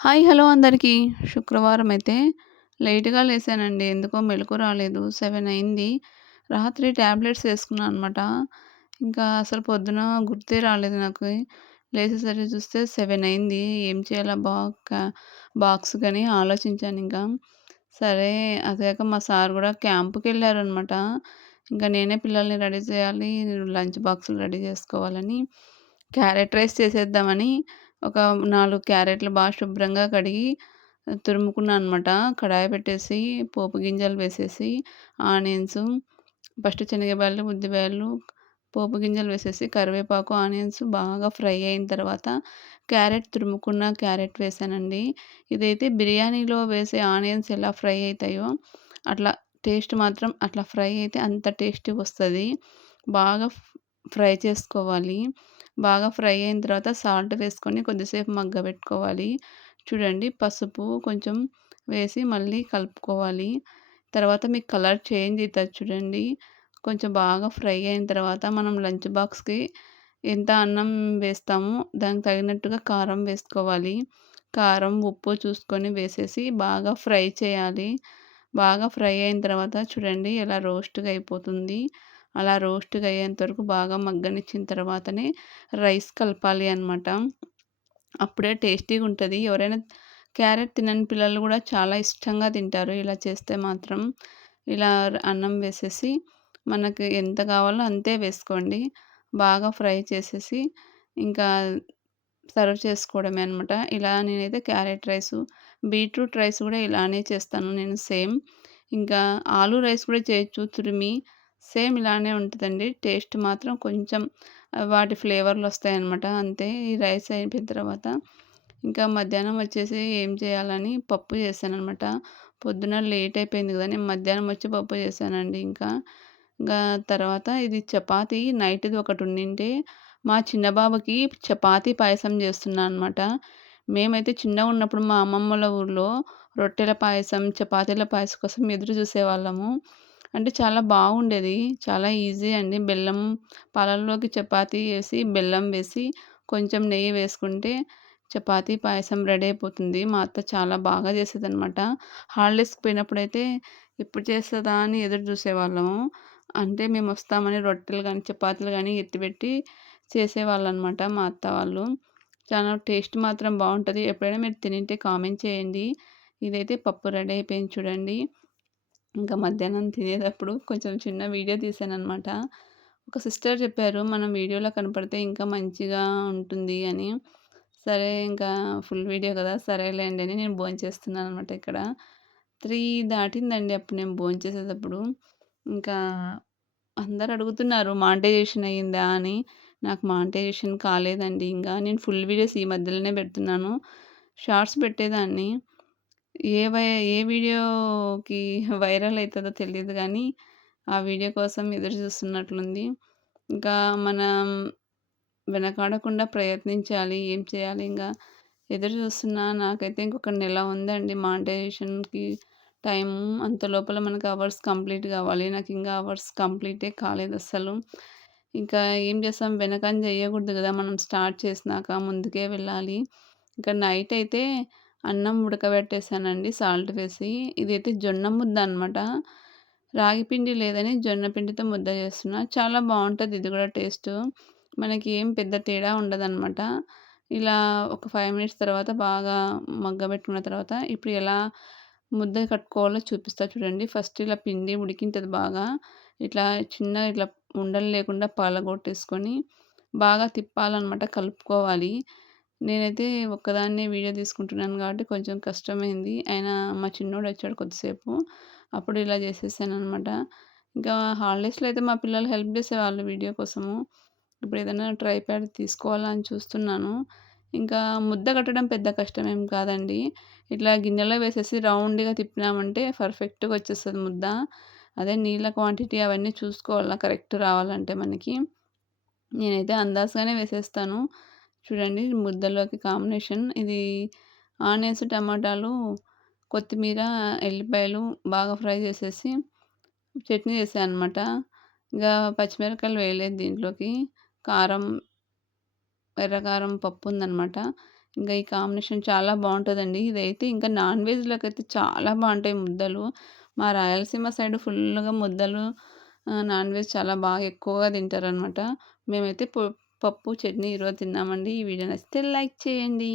Hi hello అందరికీ. శుక్రవారం అయితే లేట్గా లేసానండి. ఎందుకో మెలకు రాలేదు. సెవెన్ అయింది. రాత్రి ట్యాబ్లెట్స్ వేసుకున్నాను అనమాట ఇంకా అసలు పొద్దున గుర్తే రాలేదు నాకు. లేచేసరికి చూస్తే సెవెన్ అయింది. ఏం చేయాలా బా బాక్స్ కానీ ఆలోచించాను ఇంకా. సరే అదేక మా సార్ కూడా క్యాంపుకి వెళ్ళారనమాట ఇంకా నేనే పిల్లల్ని రెడీ చేయాలి. లంచ్ బాక్సులు రెడీ చేసుకోవాలని క్యారెట్ రైస్ చేసేద్దామని ఒక నాలుగు క్యారెట్లు బాగా శుభ్రంగా కడిగి తురుముకున్నాను అనమాట కడాయి పెట్టేసి పోపు గింజలు వేసేసి ఆనియన్స్ ఫస్ట్ శనగబాయలు ఉద్దిబాయలు పోపు గింజలు వేసేసి కరివేపాకు ఆనియన్స్ బాగా ఫ్రై అయిన తర్వాత క్యారెట్ తురుముకున్న క్యారెట్ వేసానండి. ఇదైతే బిర్యానీలో వేసే ఆనియన్స్ ఎలా ఫ్రై అవుతాయో అట్లా టేస్ట్ మాత్రం అట్లా ఫ్రై అయితే అంత టేస్టీ వస్తుంది. బాగా ఫ్రై చేసుకోవాలి. బాగా ఫ్రై అయిన తర్వాత సాల్ట్ వేసుకొని కొద్దిసేపు మగ్గబెట్టుకోవాలి. చూడండి పసుపు కొంచెం వేసి మళ్ళీ కలుపుకోవాలి. తర్వాత మీకు కలర్ చేంజ్ అవుతుంది చూడండి. కొంచెం బాగా ఫ్రై అయిన తర్వాత మనం లంచ్ బాక్స్కి ఎంత అన్నం వేస్తామో దానికి తగినట్టుగా కారం వేసుకోవాలి. కారం ఉప్పు చూసుకొని వేసేసి బాగా ఫ్రై చేయాలి. బాగా ఫ్రై అయిన తర్వాత చూడండి ఎలా రోస్ట్గా అయిపోతుంది. అలా రోస్ట్గా అయ్యేంత వరకు బాగా మగ్గనిచ్చిన తర్వాతనే రైస్ కలపాలి అనమాట అప్పుడే టేస్టీగా ఉంటుంది. ఎవరైనా క్యారెట్ తినని పిల్లలు కూడా చాలా ఇష్టంగా తింటారు. ఇలా చేస్తే మాత్రం ఇలా అన్నం వేసేసి మనకు ఎంత కావాలో అంతే వేసుకోండి. బాగా ఫ్రై చేసేసి ఇంకా సర్వ్ చేసుకోవడమే అనమాట ఇలా నేనైతే క్యారెట్ రైస్ బీట్రూట్ రైస్ కూడా ఇలానే చేస్తాను నేను సేమ్. ఇంకా ఆలూ రైస్ కూడా చేయొచ్చు తురిమి సేమ్ ఇలానే ఉంటుందండి. టేస్ట్ మాత్రం కొంచెం వాటి ఫ్లేవర్లు వస్తాయన్నమాట. అంతే. ఈ రైస్ అయిపోయిన తర్వాత ఇంకా మధ్యాహ్నం వచ్చేసి ఏం చేయాలని పప్పు చేశానమాట పొద్దున లేట్ అయిపోయింది కదా నేను మధ్యాహ్నం వచ్చి పప్పు చేశానండి ఇంకా. ఇంకా తర్వాత ఇది చపాతీ. నైట్ది ఒకటి ఉండింటే మా చిన్న బాబుకి చపాతీ పాయసం చేస్తున్నాను అనమాట మేమైతే చిన్నగా ఉన్నప్పుడు మా అమ్మమ్మల ఊర్లో రొట్టెల పాయసం చపాతీల పాయసం కోసం ఎదురు చూసేవాళ్ళము. అంటే చాలా బాగుండేది. చాలా ఈజీ అండి. బెల్లం పాలల్లోకి చపాతీ వేసి బెల్లం వేసి కొంచెం నెయ్యి వేసుకుంటే చపాతీ పాయసం రెడీ అయిపోతుంది. మా అత్త చాలా బాగా చేసేది అనమాట హాలిడేస్కి పోయినప్పుడైతే ఎప్పుడు చేస్తుందా అని ఎదురు చూసేవాళ్ళము. అంటే మేము వస్తామని రొట్టెలు కానీ చపాతీలు కానీ ఎత్తిపెట్టి చేసేవాళ్ళు అనమాట మా అత్త వాళ్ళు. చాలా టేస్ట్ మాత్రం బాగుంటుంది. ఎప్పుడైనా మీరు తినింటే కామెంట్ చేయండి. ఇదైతే పప్పు రెడీ అయిపోయింది చూడండి. ఇంకా మధ్యాహ్నం తినేటప్పుడు కొంచెం చిన్న వీడియో అనమాట ఒక సిస్టర్ చెప్పారు మనం వీడియోలో కనపడితే ఇంకా మంచిగా ఉంటుంది అని. సరే ఇంకా ఫుల్ వీడియో కదా సరేలేండి అని నేను భోంచేస్తున్నాను అనమాట ఇక్కడ. త్రీ దాటిందండి అప్పుడు నేను భోంచేసేటప్పుడు ఇంకా అందరు అడుగుతున్నారు మాంటైజేషన్ అయ్యిందా అని. నాకు మాంటైజేషన్ కాలేదండి ఇంకా. నేను ఫుల్ వీడియోస్ ఈ మధ్యలోనే పెడుతున్నాను. షార్ట్స్ పెట్టేదాన్ని. ఏ వై ఏ వీడియోకి వైరల్ అవుతుందో తెలియదు కానీ ఆ వీడియో కోసం ఎదురు చూస్తున్నట్లుంది. ఇంకా మనం వెనకాడకుండా ప్రయత్నించాలి ఏం చేయాలి ఇంకా ఎదురు చూస్తున్నా నాకైతే ఇంకొక నెల ఉందండి మానిటైజేషన్కి టైం అంత లోపల మనకు అవర్స్ కంప్లీట్ కావాలి. నాకు ఇంకా అవర్స్ కంప్లీటే కాలేదు అస్సలు. ఇంకా ఏం చేస్తాం? వెనకని చేయకూడదు కదా మనం స్టార్ట్ చేసినాక ముందుకే వెళ్ళాలి. ఇంకా నైట్ అయితే అన్నం ఉడకబెట్టేసానండి సాల్ట్ వేసి. ఇదైతే జొన్న ముద్ద అనమాట రాగి పిండి లేదని జొన్న పిండితో ముద్ద చేస్తున్నా. చాలా బాగుంటుంది ఇది కూడా టేస్ట్. మనకి ఏం పెద్ద తేడా ఉండదన్నమాట. ఇలా ఒక ఫైవ్ మినిట్స్ తర్వాత బాగా మగ్గబెట్టుకున్న తర్వాత ఇప్పుడు ఎలా ముద్ద కట్టుకోవాలో చూపిస్తా చూడండి. ఫస్ట్ ఇలా పిండి ఉడికింటుంది బాగా. ఇట్లా చిన్న ఇట్లా ఉండలు లేకుండా పాలగొట్టేసుకొని బాగా తిప్పాలన్నమాట కలుపుకోవాలి. నేనైతే ఒక్కదాన్నే వీడియో తీసుకుంటున్నాను కాబట్టి కొంచెం కష్టమైంది. అయినా మా చిన్నోడు వచ్చాడు కొద్దిసేపు. అప్పుడు ఇలా చేసేసాను అనమాట ఇంకా హాలిడేస్లో అయితే మా పిల్లలు హెల్ప్ చేసేవాళ్ళు వీడియో కోసము. ఇప్పుడు ఏదైనా ట్రై ప్యాడ్ తీసుకోవాలని చూస్తున్నాను. ఇంకా ముద్ద కట్టడం పెద్ద కష్టం ఏం కాదండి. ఇట్లా గిన్నెలో వేసేసి రౌండ్గా తిప్పినామంటే పర్ఫెక్ట్గా వచ్చేస్తుంది ముద్ద. అదే నీళ్ళ క్వాంటిటీ అవన్నీ చూసుకోవాలా కరెక్ట్ రావాలంటే మనకి. నేనైతే అందాజుగానే వేసేస్తాను. చూడండి ముద్దలోకి కాంబినేషన్. ఇది ఆనియన్స్ టమాటాలు కొత్తిమీర ఎల్లిపాయలు బాగా ఫ్రై చేసేసి చట్నీ చేసాను అనమాట ఇంకా పచ్చిమిరపకాయలు వేయలేదు దీంట్లోకి. కారం ఎర్రకారం పప్పు ఉందనమాట ఇంకా ఈ కాంబినేషన్ చాలా బాగుంటుందండి. ఇదైతే ఇంకా నాన్ వెజ్లోకి అయితే చాలా బాగుంటాయి ముద్దలు. మా రాయలసీమ సైడ్ ఫుల్గా ముద్దలు నాన్ వెజ్ చాలా బాగా ఎక్కువగా తింటారనమాట మేమైతే పప్పు చట్నీ ఈరోజు తిన్నామండి. ఈ వీడియో నచ్చితే లైక్ చేయండి.